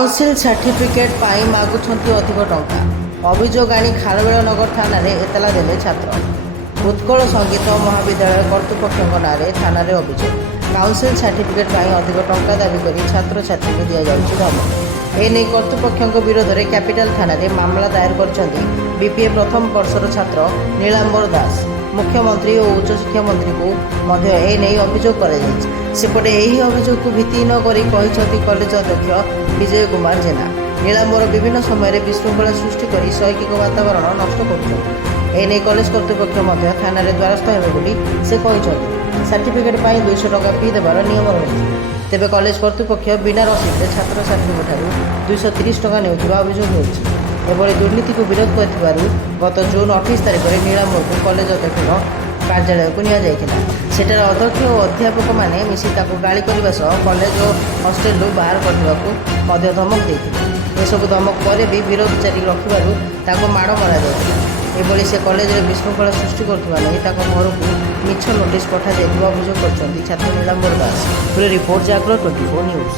Council certificate ପାଇଁ ମାଗୁଛନ୍ତି ଅଧିକ ଟଙ୍କା। ଅଭିଯୋଗ ଆଣି ଖାରବେଳନଗର ଥାନାରେ ଏତଲା ଦେଲେ ଛାତ୍ର। ଉତ୍କଳ ସଙ୍ଗୀତ ମହାବିଦ୍ୟାଳୟ କର୍ତ୍ତୃପକ୍ଷଙ୍କ ନାଁରେ ଥାନାରେ ଅଭିଯୋଗ। କାଉନସିଲ୍ ସାର୍ଟିଫିକେଟ୍ ପାଇଁ ଅଧିକ ଟଙ୍କା ଦାବି କରି ଛାତ୍ରଛାତ୍ରୀଙ୍କୁ ଦିଆଯାଉଛି ଧମକ। ଏନେଇ କର୍ତ୍ତୃପକ୍ଷଙ୍କ ବିରୋଧରେ କ୍ୟାପିଟାଲ ଥାନାରେ ମାମଲା ଦାୟର କରିଛନ୍ତି ବିପିଏ ପ୍ରଥମ ବର୍ଷର ଛାତ୍ର ନୀଳାମ୍ବର ଦାସ। ମୁଖ୍ୟମନ୍ତ୍ରୀ ଓ ଉଚ୍ଚଶିକ୍ଷା ମନ୍ତ୍ରୀଙ୍କୁ ମଧ୍ୟ ଏନେଇ ଅଭିଯୋଗ କରାଯାଇଛି। ସେପଟେ ଏହି ଅଭିଯୋଗକୁ ଭିତ୍ତିହୀନ କରି କହିଛନ୍ତି କଲେଜ ଅଧ୍ୟକ୍ଷ ବିଜୟ କୁମାର ଜେନା। ନୀଳାମ୍ବର ବିଭିନ୍ନ ସମୟରେ ବିଶୃଙ୍ଖଳା ସୃଷ୍ଟି କରି ଶୈକ୍ଷିକ ବାତାବରଣ ନଷ୍ଟ କରୁଛନ୍ତି। ଏନେଇ କଲେଜ କର୍ତ୍ତୃପକ୍ଷ ମଧ୍ୟ ଥାନାରେ ଦ୍ୱାରସ୍ଥ ହେବେ ବୋଲି ସେ କହିଛନ୍ତି। ସାର୍ଟିଫିକେଟ୍ ପାଇଁ 200 ଟଙ୍କା ଫି ଦେବାର ନିୟମ ରହିଛି। ତେବେ କଲେଜ କର୍ତ୍ତୃପକ୍ଷ ବିନା ରସିଦରେ ଛାତ୍ରଛାତ୍ରୀଙ୍କଠାରୁ 230 ଟଙ୍କା ନେଉଥିବା ଅଭିଯୋଗ ହେଉଛି। ଏଭଳି ଦୁର୍ନୀତିକୁ ବିରୋଧ କରିଥିବାରୁ ଗତ ଜୁନ୍ 28 ତାରିଖରେ ନୀଳାମ୍ବରକୁ କଲେଜ ଅଧ୍ୟକ୍ଷଙ୍କ କାର୍ଯ୍ୟାଳୟକୁ ନିଆଯାଇଥିଲା। ସେଠାରେ ଅଧ୍ୟକ୍ଷ ଓ ଅଧ୍ୟାପକମାନେ ମିଶି ତାଙ୍କୁ ଗାଳି କରିବା ସହ କଲେଜ ଓ ହଷ୍ଟେଲରୁ ବାହାର କରିଦେବାକୁ ମଧ୍ୟ ଧମକ ଦେଇଥିଲେ। ଏସବୁ ଧମକ ପରେ ବି ବିରୋଧ ଜାରି ରଖିବାରୁ ତାଙ୍କୁ ମାଡ଼ ମରାଯାଇଥିଲା। ଏଭଳି ସେ କଲେଜରେ ବିଶୃଙ୍ଖଳା ସୃଷ୍ଟି କରୁଥିବା ନେଇ ତାଙ୍କ ଘରକୁ ମିଛ ନୋଟିସ୍ ପଠାଯାଇଥିବା ଅଭିଯୋଗ କରିଛନ୍ତି ଛାତ୍ର ନୀଳାମ୍ବର ଦାସ। ରିପୋର୍ଟ ଜାଗର 24 ନ୍ୟୁଜ୍।